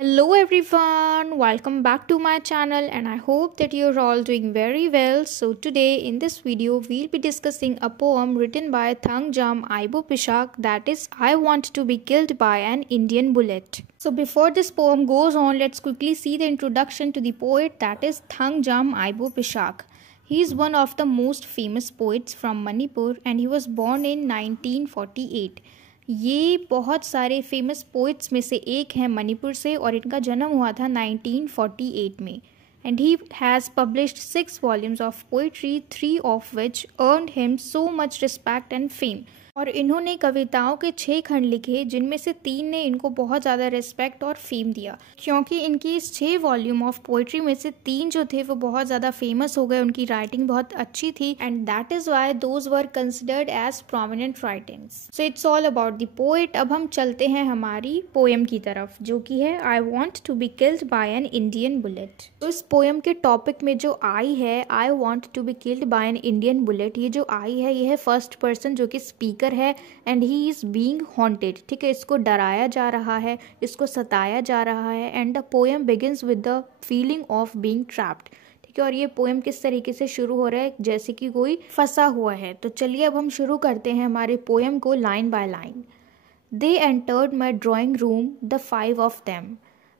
Hello everyone, welcome back to my channel and I hope that you're all doing very well. So today in this video we'll be discussing a poem written by Thangjam Aibo Pishak, that is I Want to Be Killed by an Indian Bullet. So before this poem goes on, let's quickly see the introduction to the poet, that is Thangjam Aibo Pishak. He is one of the most famous poets from Manipur and he was born in 1948. ये बहुत सारे famous poets में से एक हैं मणिपुर से और इनका जन्म हुआ था 1948 में and he has published 6 volumes of poetry, 3 of which earned him so much respect and fame. और इन्होंने कविताओं के 6 खंड लिखे जिनमें से 3 ने इनको बहुत ज़्यादा रिस्पेक्ट और फेम दिया, क्योंकि इनकी इस 6 वॉल्यूम ऑफ पोइट्री में से 3 जो थे वो बहुत ज़्यादा फेमस हो गए, उनकी राइटिंग बहुत अच्छी थी and that is why those were considered as prominent writings. So it's all about the poet. अब हम चलते हैं हमारी पोएम की तरफ, जो कि है I want to be killed by an Indian bullet. तो इस पोएम के टॉपिक में जो आई है, I want to be killed by an Indian bullet, ये जो आई है ये है फर्स्ट पर्सन जो कि स्पीकर है and he is being haunted. ठीक है, इसको डराया जा रहा है, इसको सताया जा रहा है and the poem begins with the feeling of being trapped. ठीक है, और ये पोएम किस तरीके से शुरू हो रहा है, जैसे कि कोई फंसा हुआ है। तो चलिए अब हम शुरू करते हैं हमारे पोएम को line by line. They entered my drawing room the 5 of them,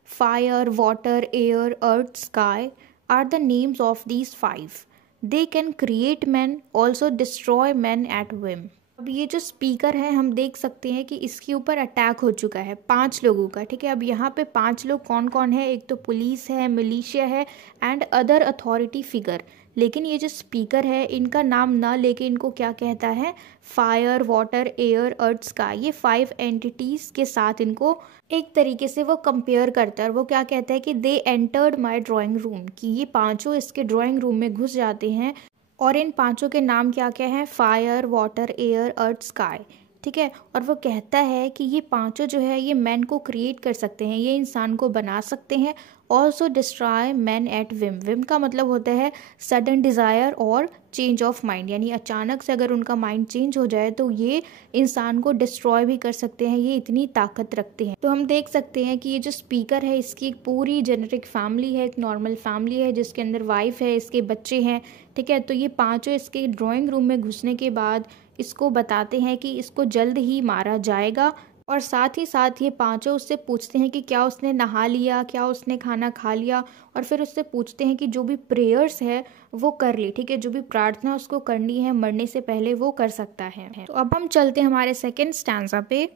fire, water, air, earth, sky are the names of these 5। They can create man, also destroy man at whim. अब ये जो speaker है हम देख सकते हैं कि इसके ऊपर अटैक हो चुका है 5 लोगों का। ठीक है, अब यहाँ पे 5 लोग कौन कौन है, एक तो पुलिस है, मिलिशिया है एंड अदर अथॉरिटी फिगर। लेकिन ये जो स्पीकर है इनका नाम ना लेके इनको क्या कहता है, fire, water, air, earth, sky, ये 5 एंटिटीज़ के साथ इनको एक तरीके से वो कंपेयर करता है। और वो क्या कहता है कि दे एंटर्ड माई ड्राइंग रूम, कि ये पाँचों इसके ड्राइंग रूम में घुस जाते हैं और इन 5 के नाम क्या क्या हैं, fire, water, air, earth, sky. ठीक है, और वो कहता है कि ये 5 जो है ये मैन को क्रिएट कर सकते हैं, ये इंसान को बना सकते हैं। Also destroy man at Vim. Vim का मतलब होता है सडन डिज़ायर और चेंज ऑफ माइंड, यानी अचानक से अगर उनका माइंड चेंज हो जाए तो ये इंसान को डिस्ट्रॉय भी कर सकते हैं, ये इतनी ताकत रखते हैं। तो हम देख सकते हैं कि ये जो स्पीकर है इसकी एक पूरी जेनेरिक फैमिली है, एक नॉर्मल फैमिली है जिसके अंदर वाइफ है, इसके बच्चे हैं। ठीक है, तो ये 5 इसके ड्राइंग रूम में घुसने के बाद इसको बताते हैं कि इसको जल्द ही मारा जाएगा और साथ ही साथ ये 5 उससे पूछते हैं कि क्या उसने नहा लिया, क्या उसने खाना खा लिया, और फिर उससे पूछते हैं कि जो भी प्रेयर्स है वो कर ली। ठीक है, जो भी प्रार्थना उसको करनी है मरने से पहले वो कर सकता है। तो अब हम चलते हैं हमारे सेकेंड स्टैंजा पे।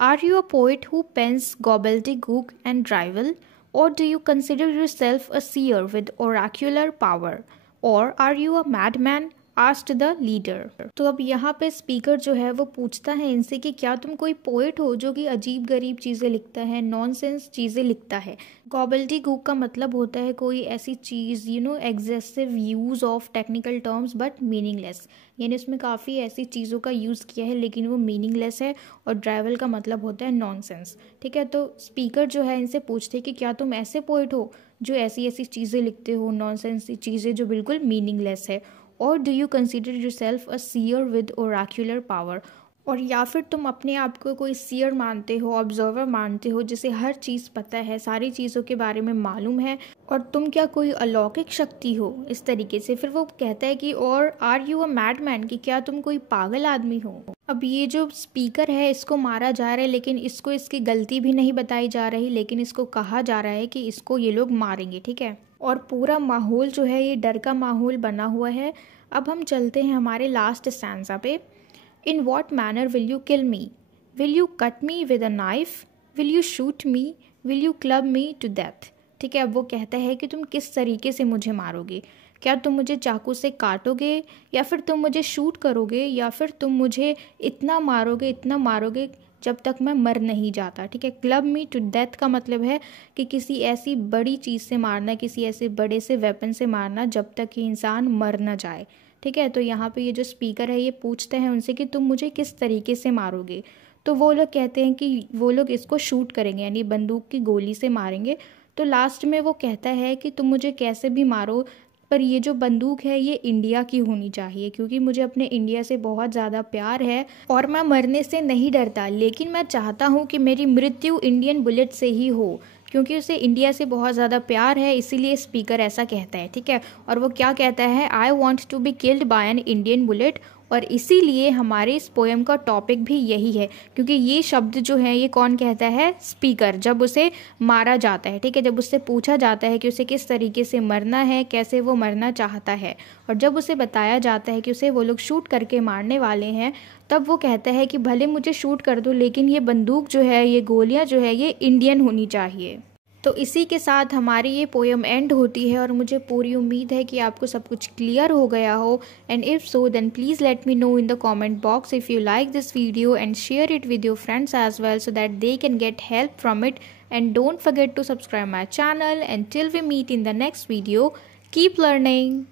Are you a poet who pens gobbledygook and drivel, और do you consider yourself a seer with oracular power, और are you a madman asked the leader. तो अब यहाँ पे स्पीकर जो है वो पूछता है इनसे कि क्या तुम कोई पोएट हो जो कि अजीब गरीब चीज़ें लिखता है, नॉनसेंस चीज़ें लिखता है। गॉबल्डीगूक का मतलब होता है कोई ऐसी चीज़, excessive use of technical terms but meaningless, यानी उसमें काफ़ी ऐसी चीज़ों का यूज़ किया है लेकिन वो मीनिंगलेस है। और ड्राइवल का मतलब होता है नॉनसेंस। ठीक है, तो स्पीकर जो है इनसे पूछते हैं कि क्या तुम ऐसे पोएट हो जो ऐसी ऐसी चीज़ें लिखते हो, नॉनसेंस चीज़ें जो बिल्कुल मीनिंगलेस है। और do you consider yourself a seer with oracular power, और या फिर तुम अपने आप को कोई सीयर मानते हो, ऑब्जर्वर मानते हो, जिसे हर चीज़ पता है, सारी चीज़ों के बारे में मालूम है, और तुम क्या कोई अलौकिक शक्ति हो, इस तरीके से। फिर वो कहता है कि और आर यू अ मैडमैन, कि क्या तुम कोई पागल आदमी हो। अब ये जो स्पीकर है इसको मारा जा रहा है लेकिन इसको इसकी गलती भी नहीं बताई जा रही, लेकिन इसको कहा जा रहा है कि इसको ये लोग मारेंगे। ठीक है, और पूरा माहौल जो है ये डर का माहौल बना हुआ है। अब हम चलते हैं हमारे लास्ट स्टैंजा पे। In what manner will you kill me, will you cut me with a knife, will you shoot me, will you club me to death. ठीक है, अब वो कहता है कि तुम किस तरीके से मुझे मारोगे, क्या तुम मुझे चाकू से काटोगे, या फिर तुम मुझे शूट करोगे, या फिर तुम मुझे इतना मारोगे जब तक मैं मर नहीं जाता। ठीक है, क्लब मी टू डेथ का मतलब है कि किसी ऐसी बड़ी चीज़ से मारना, किसी ऐसे बड़े से वेपन से मारना जब तक कि इंसान मर ना जाए। ठीक है, तो यहाँ पे ये जो स्पीकर है ये पूछते हैं उनसे कि तुम मुझे किस तरीके से मारोगे। तो वो लोग कहते हैं कि वो लोग इसको शूट करेंगे, यानी बंदूक की गोली से मारेंगे। तो लास्ट में वो कहता है कि तुम मुझे कैसे भी मारो, पर ये जो बंदूक है ये इंडिया की होनी चाहिए, क्योंकि मुझे अपने इंडिया से बहुत ज़्यादा प्यार है और मैं मरने से नहीं डरता, लेकिन मैं चाहता हूँ कि मेरी मृत्यु इंडियन बुलेट से ही हो। क्योंकि उसे इंडिया से बहुत ज़्यादा प्यार है, इसीलिए स्पीकर ऐसा कहता है, ठीक है। और वो क्या कहता है, I want to be killed by an Indian bullet. और इसीलिए हमारे इस पोएम का टॉपिक भी यही है, क्योंकि ये शब्द जो है ये कौन कहता है, स्पीकर, जब उसे मारा जाता है, ठीक है। जब उससे पूछा जाता है कि उसे किस तरीके से मरना है, कैसे वो मरना चाहता है, और जब उसे बताया जाता है कि उसे वो लोग शूट करके मारने वाले हैं, तब वो कहता है कि भले मुझे शूट कर दो, लेकिन ये बंदूक जो है, ये गोलियां जो है, ये इंडियन होनी चाहिए। तो इसी के साथ हमारी ये पोएम एंड होती है, और मुझे पूरी उम्मीद है कि आपको सब कुछ क्लियर हो गया हो। And if so then please let me know in the comment box if you like this video, and share it with your friends as well so that they can get help from it. And don't forget to subscribe my channel. Until we meet in the next video, keep learning.